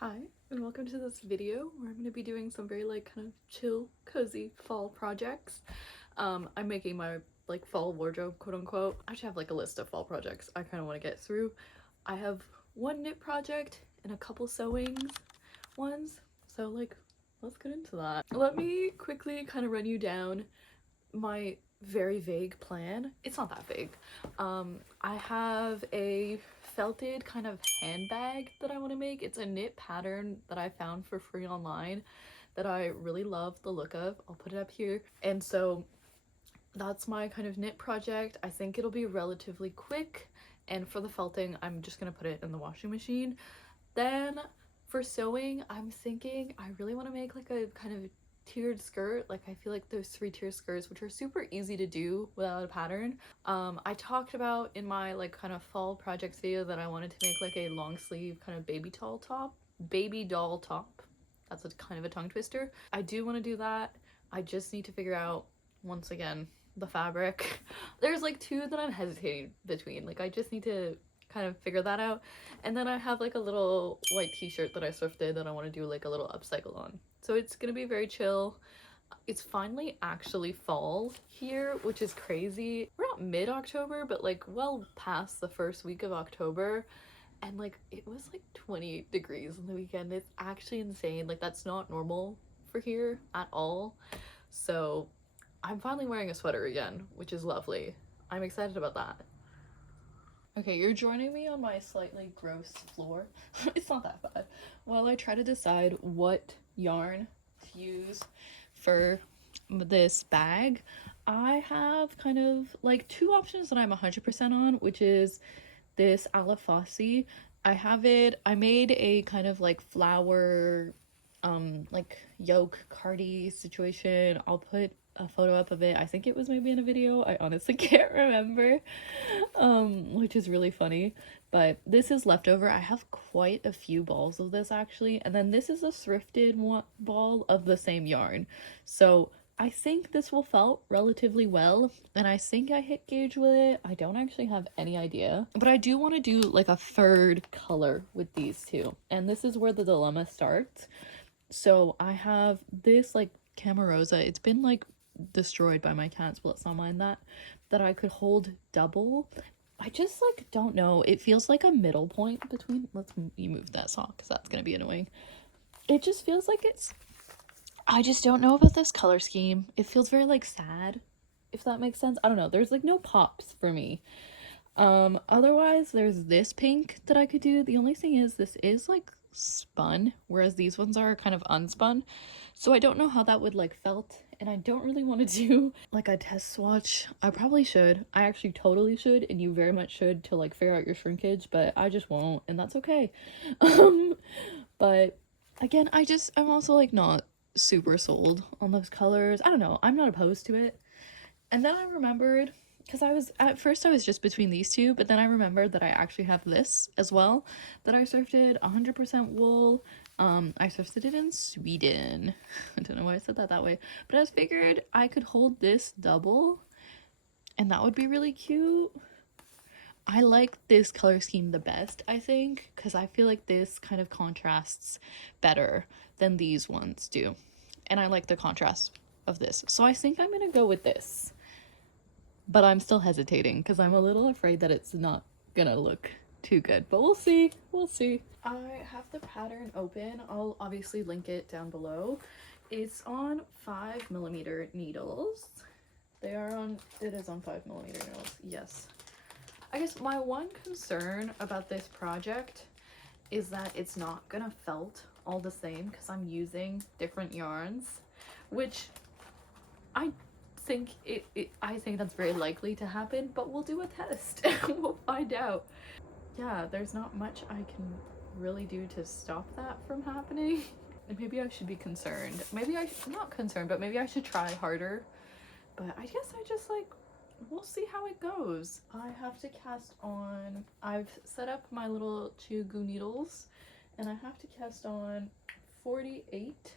Hi, and welcome to this video where I'm going to be doing some very kind of chill, cozy fall projects. I'm making my fall wardrobe, quote unquote. I should have a list of fall projects I kind of want to get through. I have one knit project and a couple sewing ones, so let's get into that. Let me quickly kind of run you down my very vague plan. It's not that vague. I have a felted kind of handbag that I want to make. It's a knit pattern that I found for free online that I really love the look of. I'll put it up here. And so that's my kind of knit project. I think it'll be relatively quick, and for the felting I'm just gonna put it in the washing machine. Then for sewing, I'm thinking I really want to make a kind of tiered skirt. I feel like those 3-tier skirts, which are super easy to do without a pattern. I talked about in my kind of fall projects video that I wanted to make a long sleeve kind of baby doll top. That's a kind of a tongue twister. I do want to do that. I just need to figure out, once again, the fabric. There's two that I'm hesitating between. I just need to kind of figure that out. And then I have a little white t-shirt that I thrifted that I want to do a little upcycle on. So it's gonna be very chill. It's finally actually fall here, which is crazy. We're not mid-October, but well past the first week of October, and it was 28 degrees on the weekend. It's actually insane. That's not normal for here at all. So I'm finally wearing a sweater again, which is lovely. I'm excited about that. Okay, you're joining me on my slightly gross floor. It's not that bad. While I try to decide what yarn to use for this bag, I have kind of two options that I'm 100% on, which is this Alafossi. I made a kind of flower yoke cardi situation. I'll put a photo up of it. I think it was maybe in a video. I honestly can't remember, which is really funny. But this is leftover. I have quite a few balls of this actually, and then this is a thrifted ball of the same yarn. So I think this will felt relatively well, and I think I hit gauge with it. I don't actually have any idea, but I do want to do a third color with these two, and this is where the dilemma starts. So I have this Camarosa. It's been destroyed by my cats, but let's not mind that I could hold double. I just don't know. It feels like a middle point between, you move that sock because that's gonna be annoying. It just feels like I just don't know about this color scheme. It feels very sad, if that makes sense. I don't know. There's no pops for me. Otherwise there's this pink that I could do. The only thing is this is spun, whereas these ones are kind of unspun. So I don't know how that would felt, and I don't really want to do a test swatch. I probably should. I actually totally should, and you very much should, to figure out your shrinkage, but I just won't, and that's okay. But again, I'm also not super sold on those colors. I don't know. I'm not opposed to it. And then I remembered, because at first I was just between these two, but then I remembered that I actually have this as well that I thrifted, 100% wool. I thrifted it in Sweden. I don't know why I said that way, but I just figured I could hold this double, and that would be really cute. I like this color scheme the best, I think, because I feel like this kind of contrasts better than these ones do, and I like the contrast of this, so I think I'm gonna go with this. But I'm still hesitating because I'm a little afraid that it's not gonna look too good, but we'll see. I have the pattern open. I'll obviously link it down below. It's on 5mm needles. It is on 5mm needles, yes. I guess my one concern about this project is that it's not gonna felt all the same because I'm using different yarns, which I think I think that's very likely to happen, but we'll do a test and we'll find out. Yeah, there's not much I can really do to stop that from happening. And maybe I should be concerned. Maybe I'm not concerned, but maybe I should try harder. But I guess I just we'll see how it goes. I have to cast on, I've set up my little Chiugu needles, and I have to cast on 48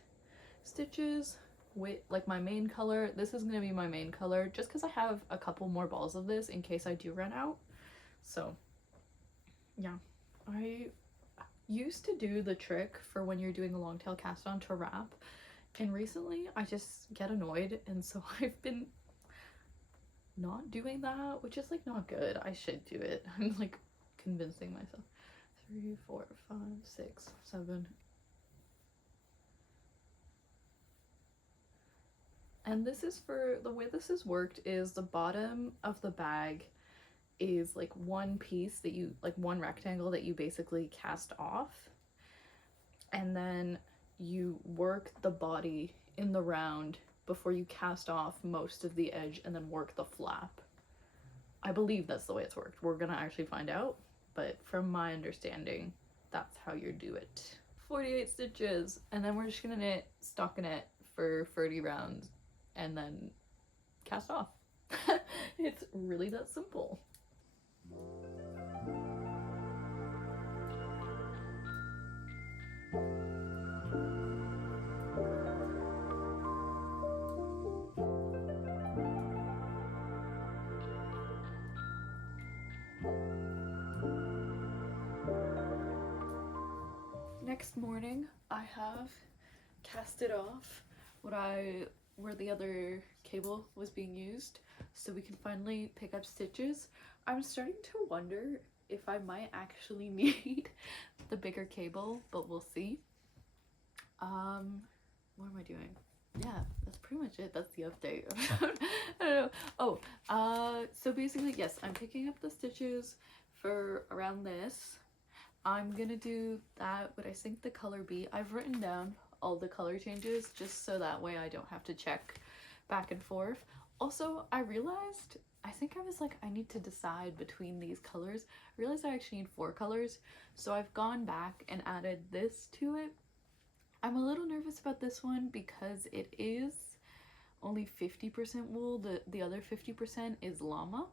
stitches with my main color. This is gonna be my main color just because I have a couple more balls of this in case I do run out. So yeah, used to do the trick for when you're doing a long tail cast on to wrap, and recently I just get annoyed, and so I've been not doing that, which is like not good. I should do it. I'm like convincing myself. 3, 4, 5, 6, 7. And this is for, the way this has worked is the bottom of the bag is like one piece that you, like one rectangle that you basically cast off, and then you work the body in the round before you cast off most of the edge and then work the flap. I believe that's the way it's worked. We're gonna actually find out, but from my understanding, that's how you do it. 48 stitches, and then we're just gonna knit stockinette for 30 rounds and then cast off. It's really that simple. Next morning, I have casted off where the other cable was being used, so we can finally pick up stitches. I'm starting to wonder if I might actually need the bigger cable, but we'll see. What am I doing? Yeah, that's pretty much it. That's the update. I don't know. Oh, so basically, yes, I'm picking up the stitches for around this. I'm gonna do that. Would I sync the color be? I've written down all the color changes just so that way I don't have to check back and forth. Also, I realized, I think I was like, I need to decide between these colors. I realized I actually need 4 colors, so I've gone back and added this to it. I'm a little nervous about this one because it is only 50% wool. The other 50% is llama.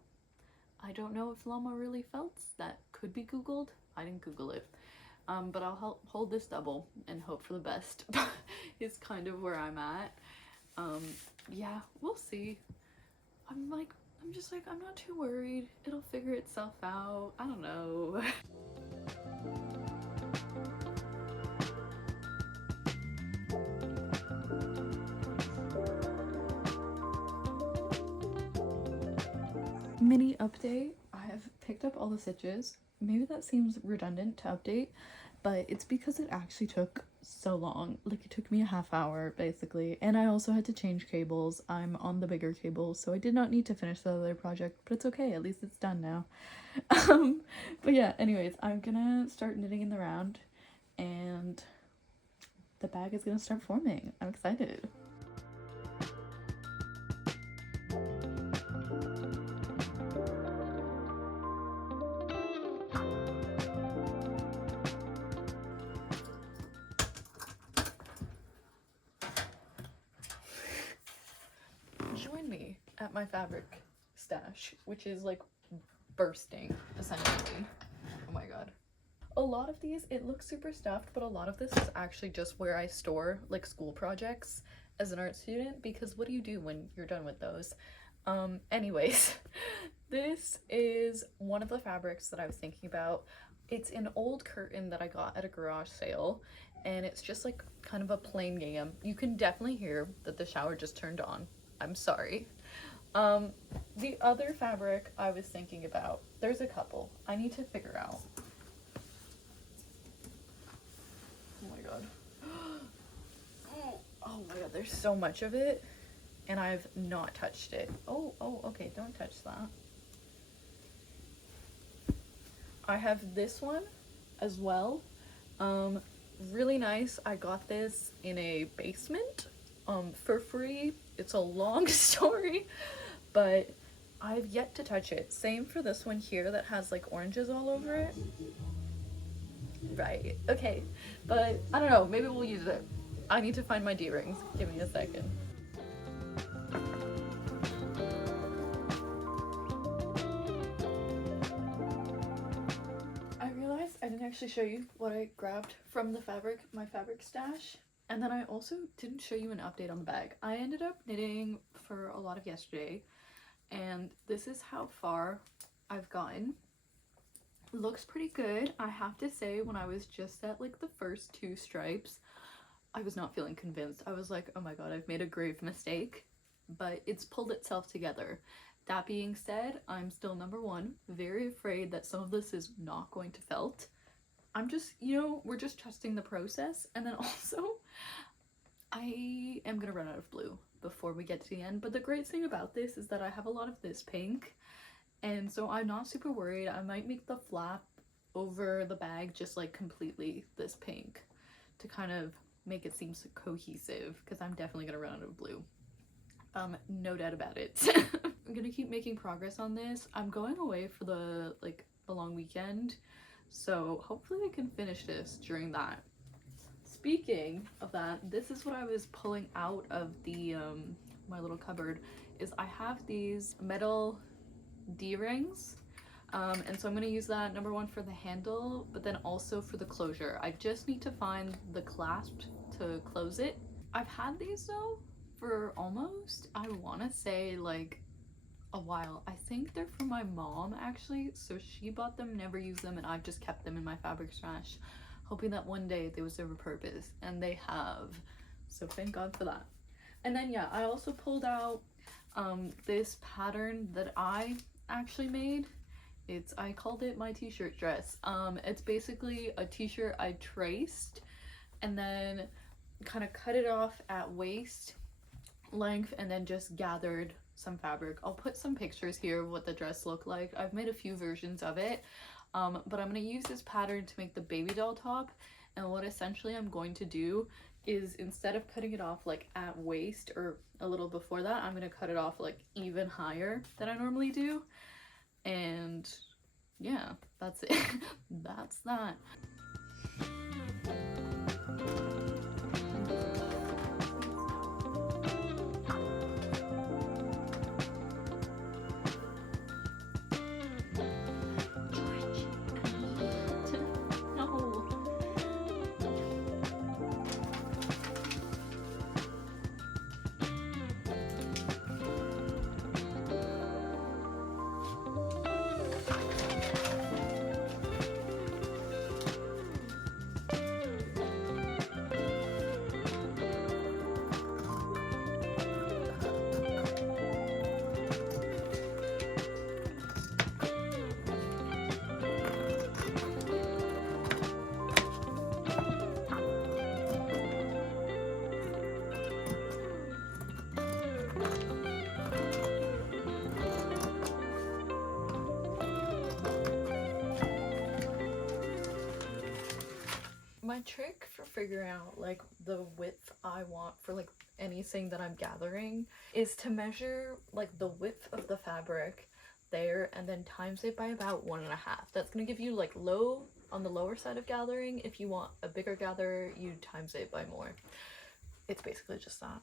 I don't know if llama really felts. That could be Googled. I didn't Google it. But I'll hold this double and hope for the best. Is kind of where I'm at. Yeah, we'll see. I'm just like, I'm not too worried. It'll figure itself out. I don't know. Mini update. I have picked up all the stitches. Maybe that seems redundant to update, but it's because it actually took so long. Like, it took me a half hour basically, and I also had to change cables. I'm on the bigger cable, so I did not need to finish the other project, but it's okay, at least it's done now. But yeah, anyways, I'm gonna start knitting in the round and the bag is gonna start forming. I'm excited. Join me at my fabric stash, which is like bursting essentially. Oh my god. A lot of these, it looks super stuffed, but a lot of this is actually just where I store like school projects as an art student, because what do you do when you're done with those? Anyways, this is one of the fabrics that I was thinking about. It's an old curtain that I got at a garage sale, and it's just like kind of a plain gingham. You can definitely hear that the shower just turned on. I'm sorry. The other fabric I was thinking about, there's a couple I need to figure out. Oh my god. Oh my god, there's so much of it and I've not touched it. Oh, okay, don't touch that. I have this one as well. Really nice. I got this in a basement for free. It's a long story, but I've yet to touch it. Same for this one here that has like oranges all over it. Right, okay, but I don't know, maybe we'll use it. I need to find my D-rings. Give me a second. I realized I didn't actually show you what I grabbed from the fabric, my fabric stash. And then I also didn't show you an update on the bag. I ended up knitting for a lot of yesterday, and this is how far I've gotten. Looks pretty good. I have to say, when I was just at like the first 2 stripes, I was not feeling convinced. I was like, oh my god, I've made a grave mistake, but it's pulled itself together. That being said, I'm still number 1, very afraid that some of this is not going to felt. I'm just, you know, we're just trusting the process. And then also, I am gonna run out of blue before we get to the end. But the great thing about this is that I have a lot of this pink, and so I'm not super worried. I might make the flap over the bag just like completely this pink to kind of make it seem so cohesive, because I'm definitely gonna run out of blue. No doubt about it. I'm gonna keep making progress on this. I'm going away for the long weekend, so hopefully I can finish this during that. Speaking of that, this is what I was pulling out of the my little cupboard. Is I have these metal D-rings, and so I'm going to use that number 1 for the handle, but then also for the closure. I just need to find the clasp to close it. I've had these though for almost, I want to say, like a while. I think they're from my mom actually, so she bought them, never used them, and I've just kept them in my fabric stash, hoping that one day they would serve a purpose, and they have, so thank god for that. And then yeah, I also pulled out this pattern that I actually made. I called it my t-shirt dress. It's basically a t-shirt I traced and then kind of cut it off at waist length and then just gathered some fabric. I'll put some pictures here of what the dress looked like. I've made a few versions of it, but I'm going to use this pattern to make the baby doll top. And what essentially I'm going to do is, instead of cutting it off like at waist or a little before that, I'm going to cut it off like even higher than I normally do. And yeah, that's it. That's that. My trick for figuring out like the width I want for like anything that I'm gathering is to measure like the width of the fabric there and then times it by about 1.5. That's gonna give you like low on the lower side of gathering. If you want a bigger gather, you times it by more. It's basically just that.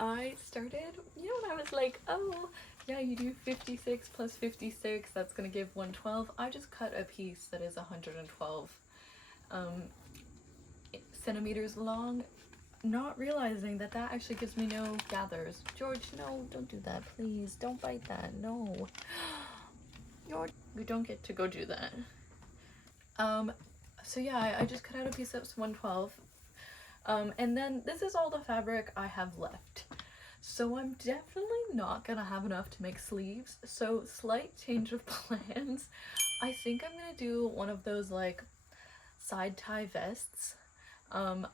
I started, you know, when I was like, oh yeah, you do 56 plus 56, that's gonna give 112. I just cut a piece that is 112 centimeters long, not realizing that that actually gives me no gathers. George, no, don't do that, please. Don't bite that, no. George, you don't get to go do that. So yeah, I just cut out a piece that's 112. And then this is all the fabric I have left. So I'm definitely not gonna have enough to make sleeves. So slight change of plans. I think I'm gonna do one of those like side tie vests.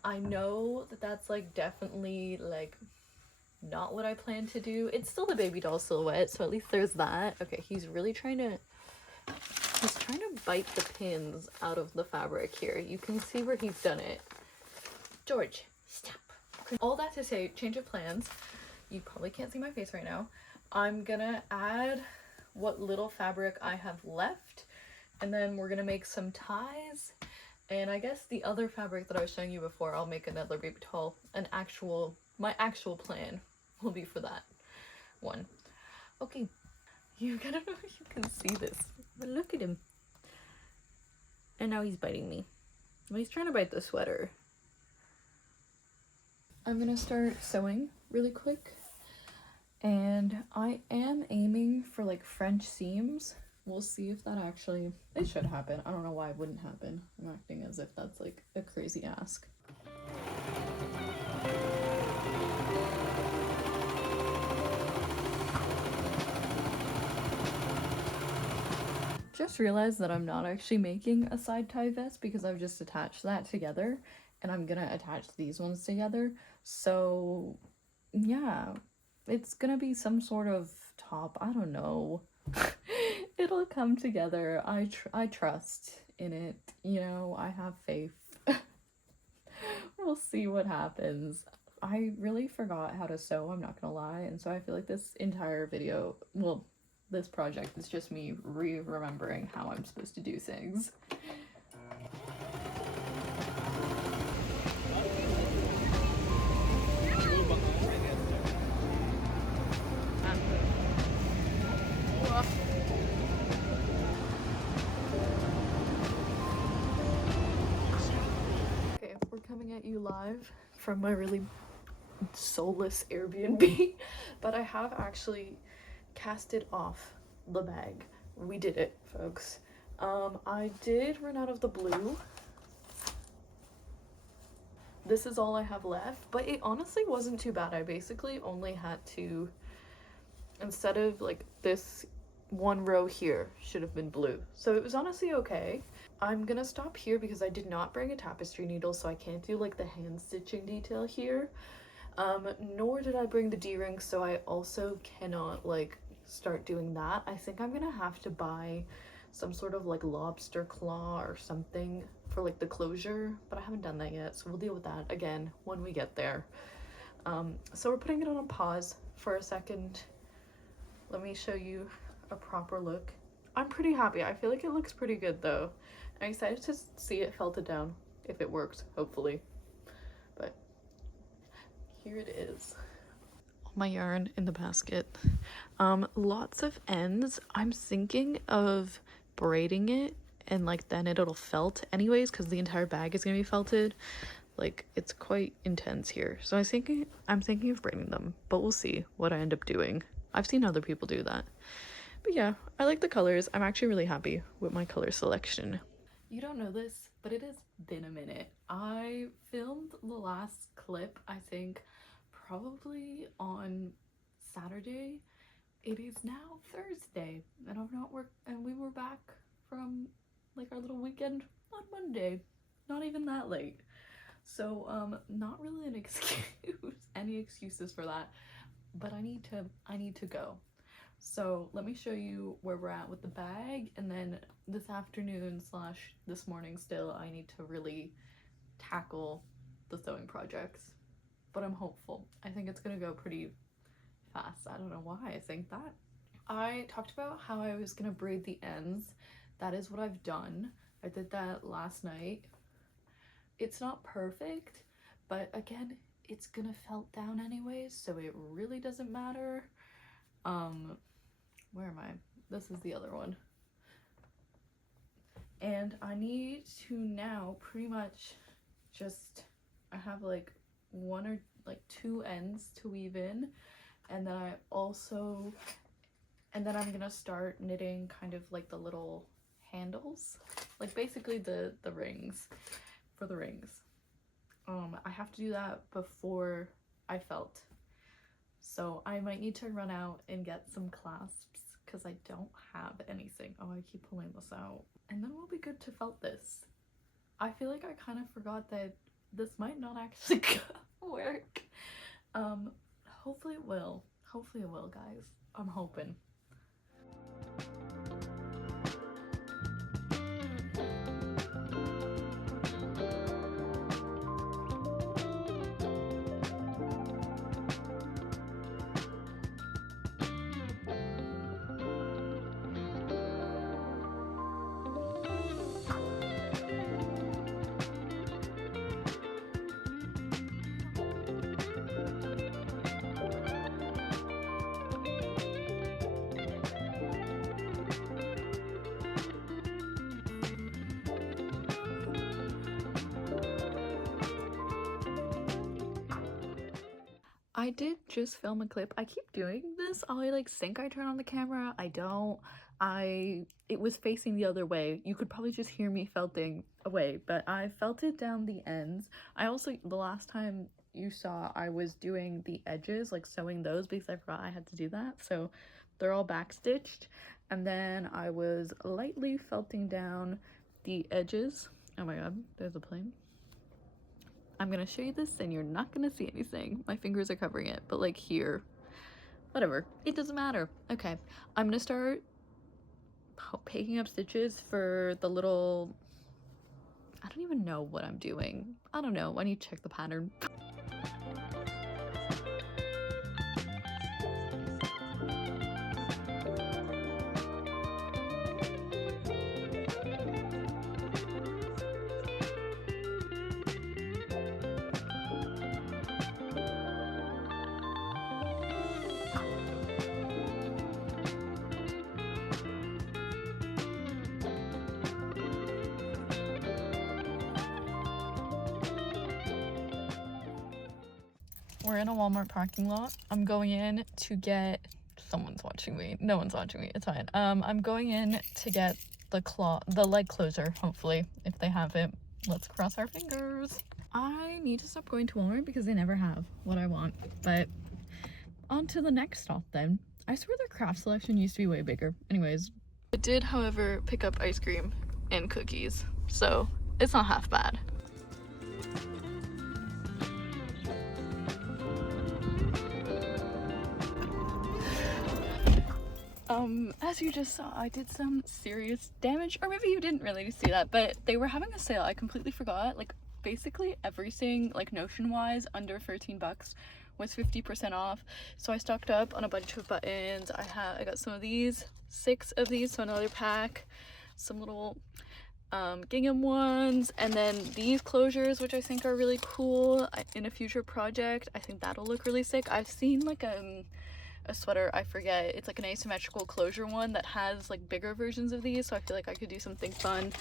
I know that that's like definitely like not what I plan to do. It's still the baby doll silhouette, so at least there's that. Okay, he's trying to bite the pins out of the fabric here. You can see where he's done it. George, stop. All that to say, change of plans. You probably can't see my face right now. I'm gonna add what little fabric I have left, and then we're gonna make some ties. And I guess the other fabric that I was showing you before, I'll make another baby doll. My actual plan will be for that one. Okay, I don't know if you can see this, but look at him. And now he's biting me. Well, he's trying to bite the sweater. I'm gonna start sewing really quick. And I am aiming for like French seams we'll see if that actually, it should happen. I don't know why it wouldn't happen. I'm acting as if that's like a crazy ask. Just realized that I'm not actually making a side tie vest because I've just attached that together, and I'm gonna attach these ones together. So yeah, it's gonna be some sort of top. I don't know. It'll come together. I trust in it. You know, I have faith. We'll see what happens. I really forgot how to sew, I'm not gonna lie, and so I feel like this entire video, well, this project is just me remembering how I'm supposed to do things. Okay, we're coming at you live from my really soulless Airbnb, but I have actually casted off the bag. We did it, folks. I did run out of the blue. This is all I have left, but it honestly wasn't too bad. I basically only had to, instead of like this one row here should have been blue, so it was honestly okay. I'm gonna stop here because I did not bring a tapestry needle, so I can't do like the hand stitching detail here. Nor did I bring the D-ring, so I also cannot like start doing that. I think I'm gonna have to buy some sort of like lobster claw or something for like the closure, but I haven't done that yet, so we'll deal with that again when we get there. So we're putting it on a pause for a second. Let me show you a proper look. I'm pretty happy. I feel like it looks pretty good though. I'm excited to see it felted down, if it works, hopefully. But here it is. All my yarn in the basket. Lots of ends. I'm thinking of braiding it, and like then it'll felt anyways because the entire bag is gonna be felted. Like it's quite intense here, so I'm thinking of braiding them, but we'll see what I end up doing. I've seen other people do that. But yeah, I like the colors. I'm actually really happy with my color selection. You don't know this, but it has been a minute. I filmed the last clip, I think, probably on Saturday. It is now Thursday, and I've not worked, and we were back from like our little weekend on Monday. Not even that late. So not really an excuse, any excuses for that, but I need to go. So let me show you where we're at with the bag, and then this afternoon / this morning still I need to really tackle the sewing projects, but I'm hopeful. I think it's gonna go pretty fast. I don't know why I think that. I talked about how I was gonna braid the ends. That is what I've done. I did that last night. It's not perfect, but again, it's gonna felt down anyways, so it really doesn't matter. Where am I? This is the other one. And I need to now pretty much just, I have like one or like two ends to weave in, and then I'm gonna start knitting kind of like the little handles, like basically the rings for the rings. I have to do that before I felt, so I might need to run out and get some clasps because I don't have anything. Oh, I keep pulling this out, and then we'll be good to felt this. I feel like I kind of forgot that this might not actually work. Hopefully it will. Hopefully it will, guys. I'm hoping. I did just film a clip. I keep doing this. I like think I turn on the camera. I don't. It was facing the other way. You could probably just hear me felting away, but I felted down the ends. I also, the last time you saw, I was doing the edges, like sewing those because I forgot I had to do that. So they're all backstitched. And then I was lightly felting down the edges. Oh my god, there's a plane. I'm gonna show you this and you're not gonna see anything. My fingers are covering it, but like here, whatever, it doesn't matter. Okay, I'm gonna start picking up stitches for the little, I don't even know what I'm doing. I don't know, I need to check the pattern. We're in a Walmart parking lot. I'm going in to get, someone's watching me. No one's watching me, it's fine. I'm going in to get the leg closure, hopefully, if they have it. Let's cross our fingers. I need to stop going to Walmart because they never have what I want, but on to the next stop then. I swear their craft selection used to be way bigger. Anyways. I did, however, pick up ice cream and cookies, so it's not half bad. As you just saw, I did some serious damage, or maybe you didn't really see that, but they were having a sale. I completely forgot. Like, basically everything, like Notion-wise, under 13 bucks was 50% off. So I stocked up on a bunch of buttons. I got some of these, 6 of these, so another pack, some little gingham ones, and then these closures, which I think are really cool in a future project. I think that'll look really sick. I've seen like a sweater, I forget, it's like an asymmetrical closure one that has like bigger versions of these, so I feel like I could do something fun.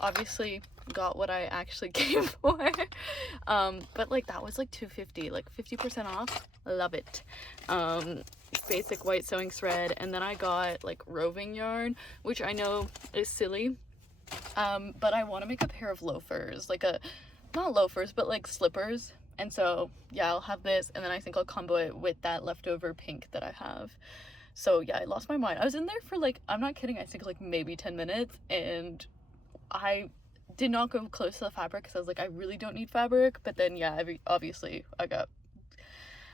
Obviously got what I actually came for, but like that was like $2.50, like 50% off. Love it. Basic white sewing thread, and then I got like roving yarn, which I know is silly, but I want to make a pair of loafers, like not loafers, but like slippers. And so, yeah, I'll have this, and then I think I'll combo it with that leftover pink that I have. So, yeah, I lost my mind. I was in there for, like, I'm not kidding, I think, like, maybe 10 minutes, and I did not go close to the fabric because I was like, I really don't need fabric. But then, yeah, obviously,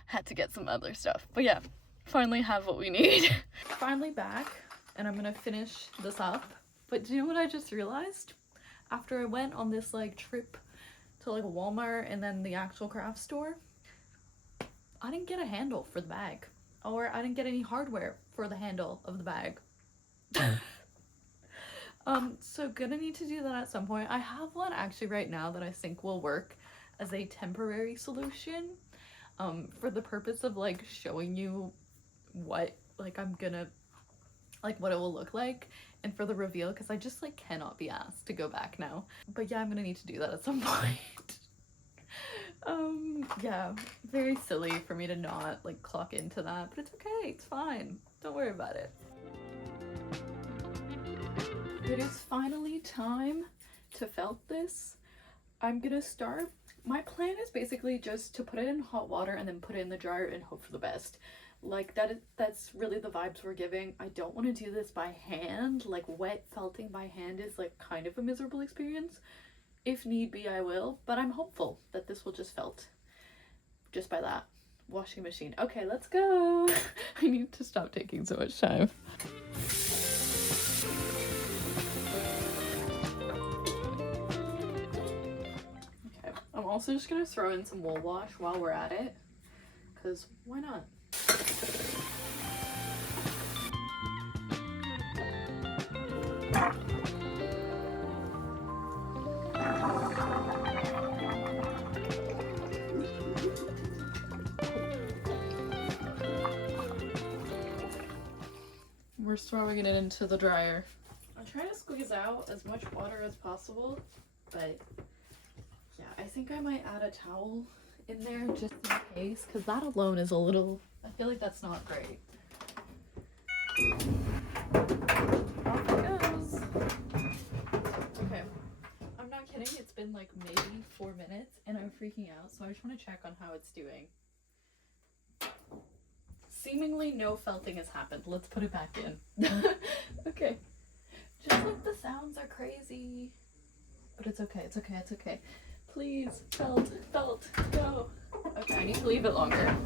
had to get some other stuff. But, yeah, finally have what we need. Finally back, and I'm gonna finish this up. But do you know what I just realized? After I went on this, like, trip to like Walmart and then the actual craft store, I didn't get a handle for the bag, or I didn't get any hardware for the handle of the bag. So gonna need to do that at some point. I have one actually right now that I think will work as a temporary solution, for the purpose of like showing you what like I'm gonna, like what it will look like, and for the reveal, because I just like cannot be asked to go back now. But yeah, I'm gonna need to do that at some point. Yeah, very silly for me to not like clock into that, but it's okay, it's fine, don't worry about it. It is finally time to felt this. I'm gonna start, my plan is basically just to put it in hot water and then put it in the dryer and hope for the best. Like that's really the vibes we're giving. I don't want to do this by hand. Like wet felting by hand is like kind of a miserable experience. If need be, I will, but I'm hopeful that this will just felt just by that washing machine. Okay, let's go. I need to stop taking so much time. Okay, I'm also just gonna throw in some wool wash while we're at it, because why not? We're throwing it into the dryer. I'm trying to squeeze out as much water as possible, but yeah, I think I might add a towel in there just in case, because that alone is a little, I feel like that's not great. Off it goes. Okay, I'm not kidding, it's been like maybe 4 minutes and I'm freaking out, so I just want to check on how it's doing. Seemingly no felting has happened. Let's put it back in. Okay. Just like the sounds are crazy. But it's okay, it's okay, it's okay. Please, felt, go. Okay, I need to leave it longer.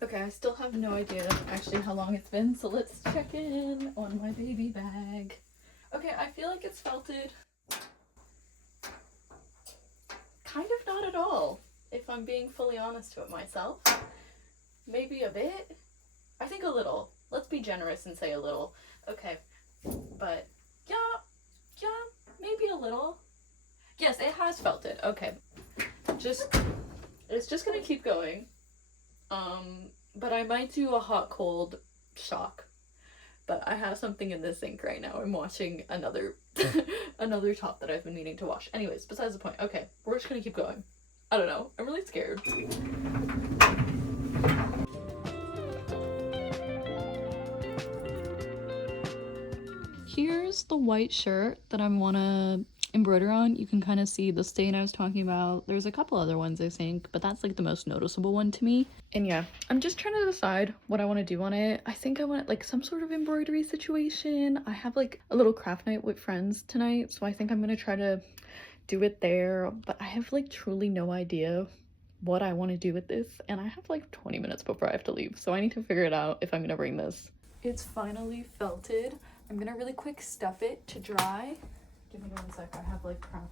Okay, I still have no idea actually how long it's been, so let's check in on my baby bag. Okay, I feel like it's felted. Kind of not at all, if I'm being fully honest with myself. Maybe a bit. I think a little. Let's be generous and say a little. Okay, but yeah, maybe a little. Yes, it has felted. Okay, it's just gonna keep going. But I might do a hot cold shock. But I have something in the sink right now. I'm washing another another top that I've been meaning to wash. Anyways, besides the point. Okay, we're just gonna keep going. I don't know. I'm really scared. Here's the white shirt that I want to embroider on. You can kind of see the stain I was talking about. There's a couple other ones I think, but that's like the most noticeable one to me. And yeah, I'm just trying to decide what I want to do on it. I think I want like some sort of embroidery situation. I have like a little craft night with friends tonight, so I think I'm gonna try to do it there, but I have like truly no idea what I want to do with this, and I have like 20 minutes before I have to leave, so I need to figure it out if I'm gonna bring this. It's finally felted. I'm gonna really quick stuff it to dry. Give me 1 sec. I have like craft.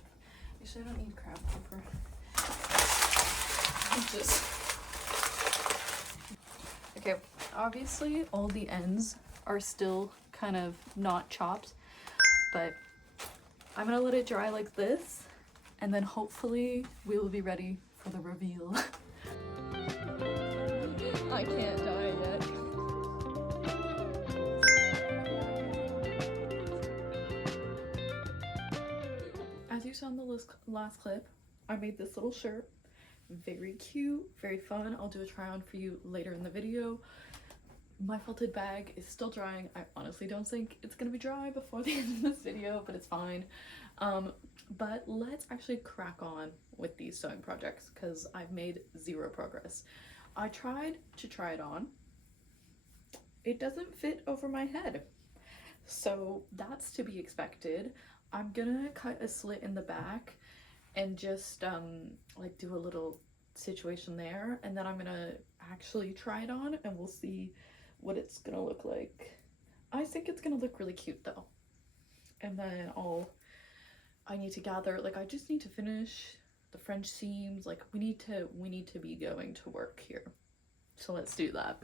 Actually, I don't need craft paper. Okay, obviously all the ends are still kind of not chopped, but I'm gonna let it dry like this, and then hopefully we will be ready for the reveal. I can't die yet. As you saw in the last clip, I made this little shirt. Very cute, very fun. I'll do a try on for you later in the video. My felted bag is still drying. I honestly don't think it's gonna be dry before the end of this video, but it's fine. But let's actually crack on with these sewing projects because I've made zero progress. I tried to try it on. It doesn't fit over my head, so that's to be expected. I'm gonna cut a slit in the back and just like do a little situation there, and then I'm gonna actually try it on and we'll see what it's gonna look like. I think it's gonna look really cute though. And then I need to gather, like I just need to finish the French seams. Like we need to be going to work here, so let's do that.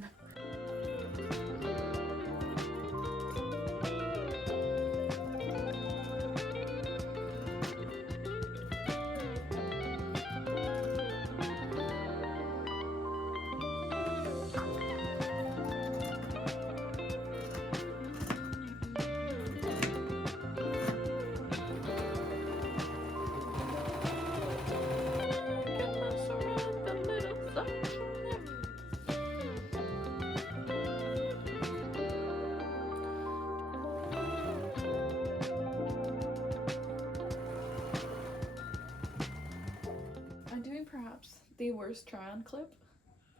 Perhaps the worst try-on clip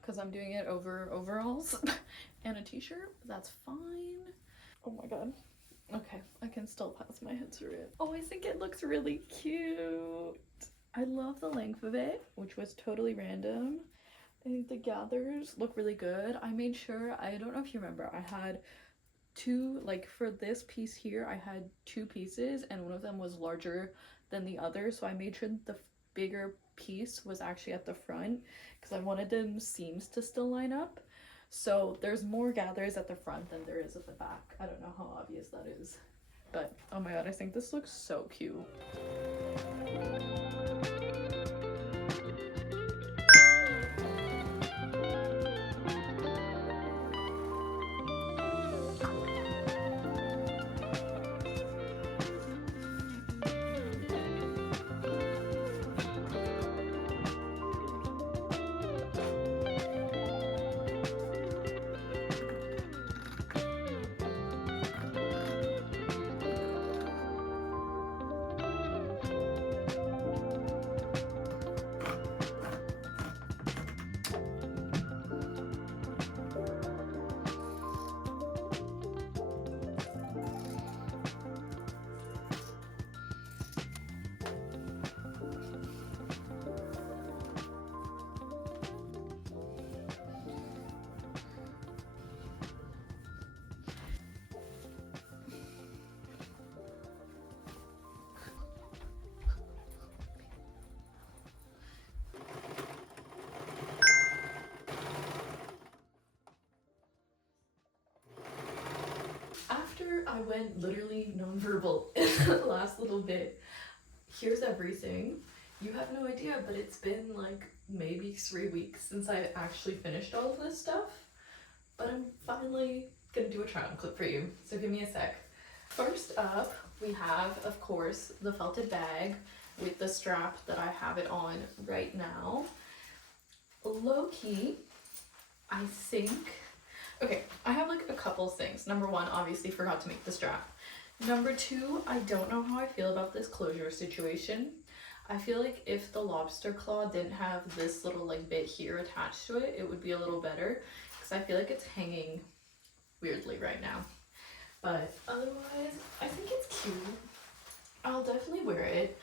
because I'm doing it over overalls and a t-shirt. That's fine. Oh my god. Okay, I can still pass my head through it. Oh, I think it looks really cute. I love the length of it, which was totally random. I think the gathers look really good. I made sure, I don't know if you remember, I had two, like for this piece here, I had two pieces and one of them was larger than the other, so I made sure the bigger piece was actually at the front because I wanted the seams to still line up. So there's more gathers at the front than there is at the back. I don't know how obvious that is, but oh my god, I think this looks so cute. after I went literally nonverbal in the last little bit, here's everything. You have no idea, but it's been like maybe 3 weeks since I actually finished all of this stuff. But I'm finally gonna do a try on clip for you, so give me a sec. First up, we have, of course, the felted bag with the strap that I have it on right now. Low-key, I think, okay, I have like a couple things. Number one, obviously forgot to make the strap. Number two, I don't know how I feel about this closure situation. I feel like if the lobster claw didn't have this little like bit here attached to it, it would be a little better, because I feel like it's hanging weirdly right now. But otherwise, I think it's cute. I'll definitely wear it.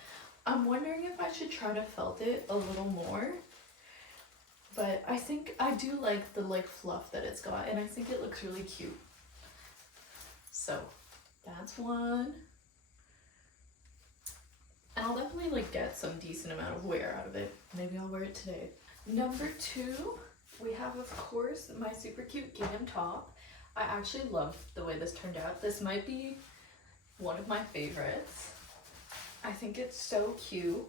I'm wondering if I should try to felt it a little more. But I think I do like the like fluff that it's got, and I think it looks really cute. So that's one. And I'll definitely like get some decent amount of wear out of it. Maybe I'll wear it today. Number two, we have, of course, my super cute gingham top. I actually love the way this turned out. This might be one of my favorites. I think it's so cute,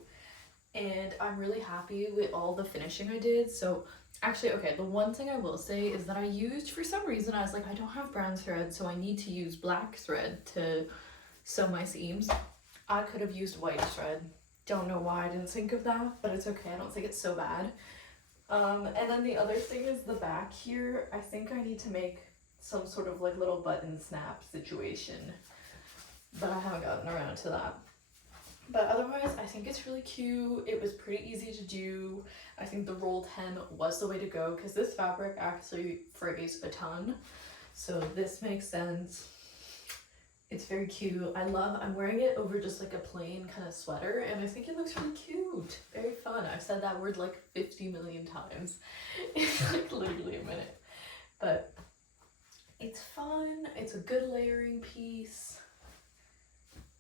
and I'm really happy with all the finishing I did. So actually, okay, the one thing I will say is that I used, for some reason, I was like, I don't have brown thread, so I need to use black thread to sew my seams. I could have used white thread. Don't know why I didn't think of that, but it's okay. I don't think it's so bad. And then the other thing is the back here. I think I need to make some sort of like little button snap situation, but I haven't gotten around to that. But otherwise, I think it's really cute. It was pretty easy to do. I think the rolled hem was the way to go, because this fabric actually frays a ton. So this makes sense. It's very cute. I'm wearing it over just like a plain kind of sweater, and I think it looks really cute. Very fun. I've said that word like 50 million times in like literally a minute. But it's fun. It's a good layering piece.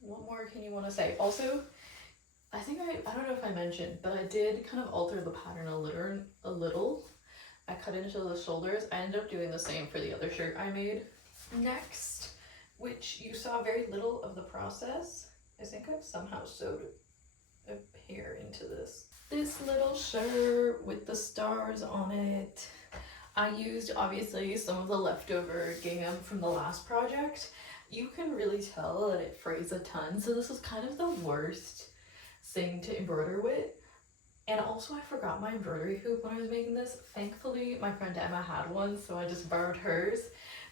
What more can you want to say? Also, I think I don't know if I mentioned, but I did kind of alter the pattern a little. I cut into the shoulders. I ended up doing the same for the other shirt I made. Next, which you saw very little of the process, I think I've somehow sewed a pair into this. This little shirt with the stars on it. I used, obviously, some of the leftover gingham from the last project. You can really tell that it frays a ton, so this was kind of the worst thing to embroider with. And also, I forgot my embroidery hoop when I was making this. Thankfully, my friend Emma had one, so I just borrowed hers.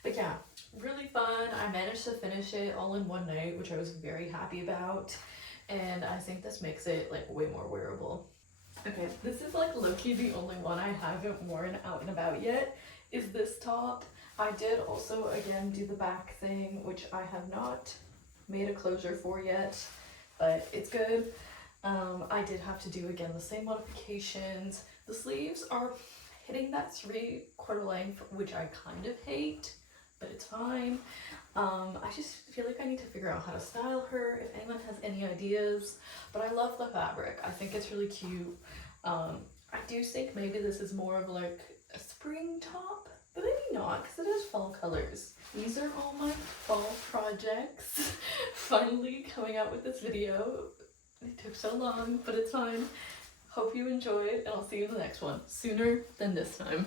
But yeah, really fun. I managed to finish it all in one night, which I was very happy about. And I think this makes it like way more wearable. Okay, this is like low-key the only one I haven't worn out and about yet, is this top. I did also, again, do the back thing, which I have not made a closure for yet, but it's good. I did have to do, again, the same modifications. The sleeves are hitting that 3/4 length, which I kind of hate, but it's fine. I just feel like I need to figure out how to style her, if anyone has any ideas, but I love the fabric. I think it's really cute. I do think maybe this is more of like a spring top, but maybe not, because it has fall colors. These are all my fall projects. Finally coming out with this video. It took so long, but it's fine. Hope you enjoyed, and I'll see you in the next one. Sooner than this time.